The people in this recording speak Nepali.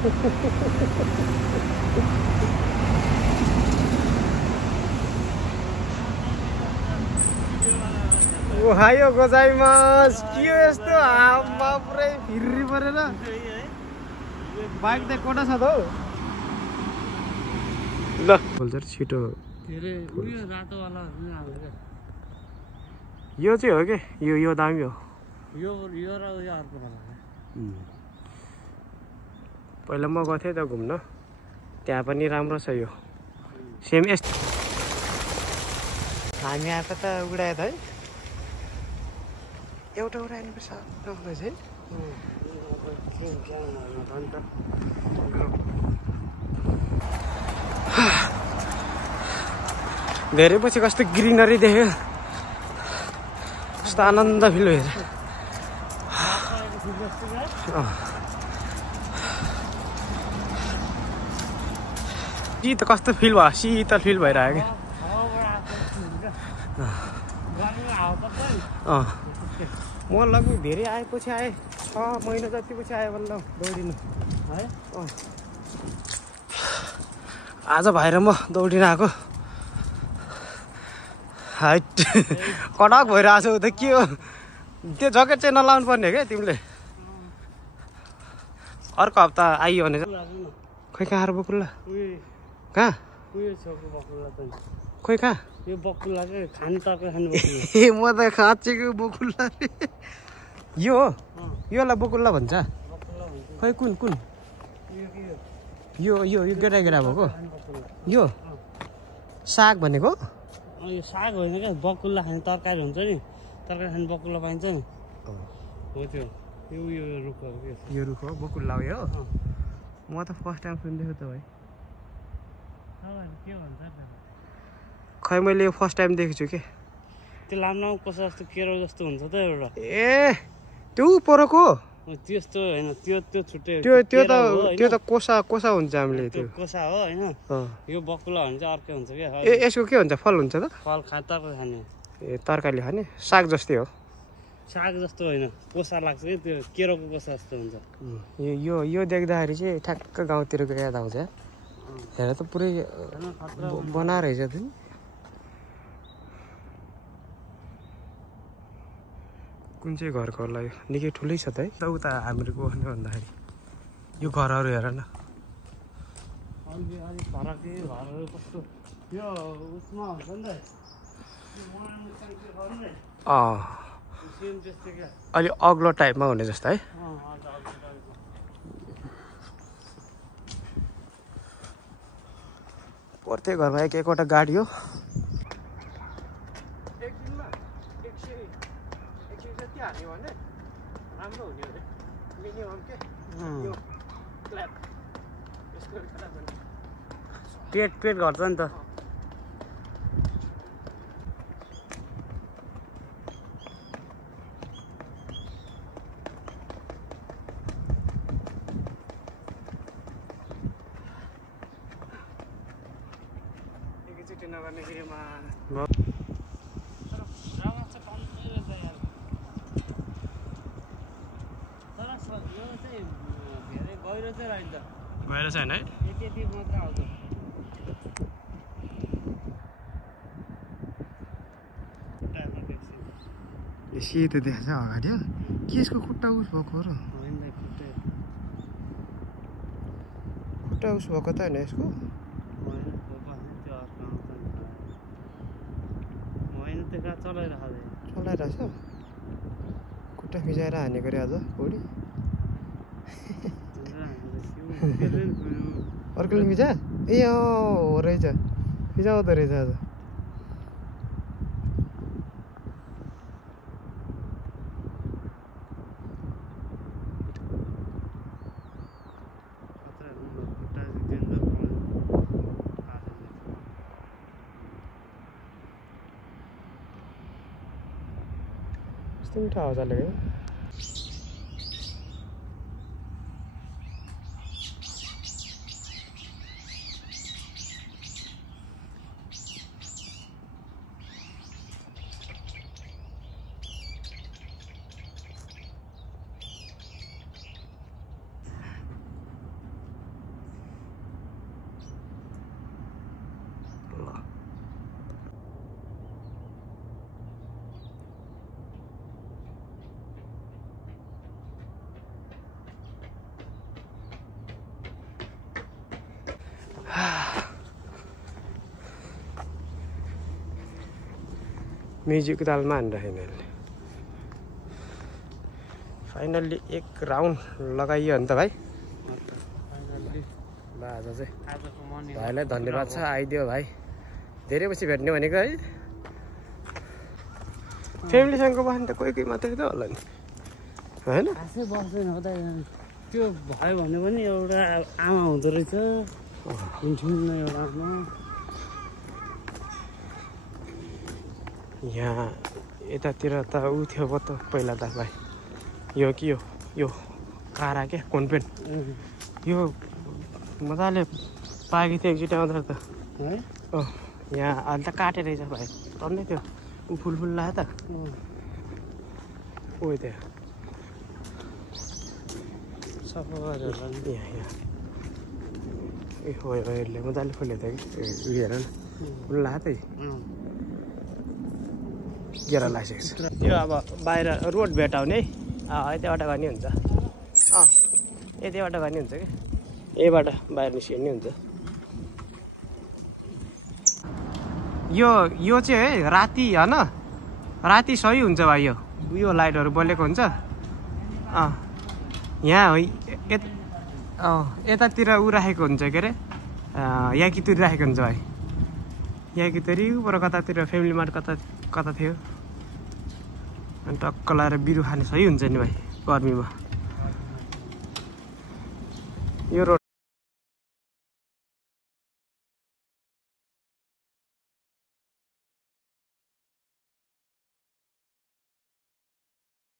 ओहायो गोजाइमास के यस्तो हाममा पुरै फिर्री परेर बाइक त कोटा छ त हौ ल फुल्छ छिटो धेरै उयो रातो वाला यो चाहिँ हो के यो दामी हो यो र उयो अर्को वाला पहिला म गएको थिएँ त घुम्न त्यहाँ पनि राम्रो छ यो सेम यस्तो हामी आएको त उडायो त है एउटा उडाइनुपर्छ है धेरै पछि कस्तो ग्रिनरी देख्यो कस्तो आनन्द फिल भएर शीत कस्तो फिल भयो शीतल फिल भइरहेको क्या म लगभग धेरै आएपछि आएँ 6 महिना जति पछि आयो बल्ल दौडिनु है आज भाइ र म दौडिन आएको हाइट कडक भइरहेको छौ त के हो त्यो ज्याकेट चाहिँ नलाउनु पर्ने क्या तिमीले अर्को हप्ता आइयो भने खोइ कहाँ र बकुल्ला कहाँ खोइ कहाँ यो बकुल्ला चाहिँ खाने तरकारी खाने बकुल्ला ए म त खाँचेको बकुल्ला रे यो हो योलाई बकुल्ला भन्छ खोइ कुन कुन यो यो यो गेटा गेटा भएको यो साग भनेको यो साग होइन क्या बकुल्ला खाने तरकारी हुन्छ नि तरकारी खाने बकुल्ला पाइन्छ नि हो त्यो यो रुख हो यो रुख हो बकुल्ला हो यो म त फर्स्ट टाइम सुन्दैछु त भाइ के भन्छ खै मैले यो फर्स्ट टाइम देखेको छु के त्यो लामो कस्तो जस्तो केरो जस्तो हुन्छ त एउटा ए त्यो परको त्यस्तो होइन त्यो छुट्टै त्यो त कोसा हुन्छ हामीले त्यो कोसा हो होइन यो बकुल्ला भने चाहिँ अर्कै हुन्छ क्या ए यसको के हुन्छ फल हुन्छ त फल तरकारी खाने ए तरकारीले खाने साग जस्तै हो साग जस्तो होइन कोसा लाग्छ कि त्यो केरोको कोसा जस्तो हुन्छ यो देख्दाखेरि चाहिँ ठ्याक्क गाउँतिरको याद आउँछ हेर त पुरै बनाएर रहेछ त नि कुन चाहिँ घरको होला यो निकै ठुलै छ त है उता हाम्रो गयो भन्दाखेरि यो घरहरू हेर न अलि अग्लो टाइपमा हुने जस्तो है प्रत्येक घरमा एक एकवटा गाडी हो राम्रो हुने हो मिनिमम के यो क्ल्याप यसको क्ल्याप पेट घट्छ नि त एकैचोटि नगर्नेखेरिमा गहिरो छैन है यति मात्र आउँछ सेतो देख्छ अगाडि के यसको खुट्टा उस भएको र खुट्टा उस भएको त होइन यसको चलाइरहेछ खुट्टा फिजाएर हानेको अरे आज पौडी अर्कोले फिजा ए हो रहेछ फिजाउँदो रहेछ आज कस्तो मिठो हावा चलेको म्युजिक तालमा हानिरहेन यसले फाइनल्ली एक राउन्ड लगाइयो नि त भाइ ल आज चाहिँ भाइलाई धन्यवाद छ आइदियो भाइ धेरै पछि भेट्ने भनेको है फ्यामिलीसँगको बस्ने त कोही कोही मात्रै त होला नि होइन खासै बस्दैन हो त त्यो भयो भने पनि एउटा आमा हुँदो रहेछ ठुलो एउटा आमा यहाँ यतातिर त ऊ थियो पो त पहिला त भाइ यो के यो कारा क्या कोनपेन यो मजाले पाकेको थियो एकचोटि आउँदा त है यहाँ अहिले त काटेर रहेछ भाइ टन्नै थियो ऊ फुल लाग्यो त ओ त्यहाँ सफा गरेर यहाँ ए हो यसले मजाले फुलेको थियो कि उयो हेर न फुल लाग्यो त गेरा लागिसकेको छ यो अब बाहिर रोड भेटाउने है यताबाट गर्ने हुन्छ यताबाट गर्ने हुन्छ कि यहीबाट बाहिर निस्किने हुन्छ यो चाहिँ है राति होइन राति सही हुन्छ भाइ यो लाइटहरू बलेको हुन्छ यहाँ यतातिर ऊ राखेको हुन्छ के अरे याकीतुरी राखेको हुन्छ भाइ याकीतुरी ऊपर कतातिर फ्यामिली मार्ट कता थियो अनि टक्क लाएर बिरु खाने सही हुन्छ नि भाइ गर्मीमा यो रोड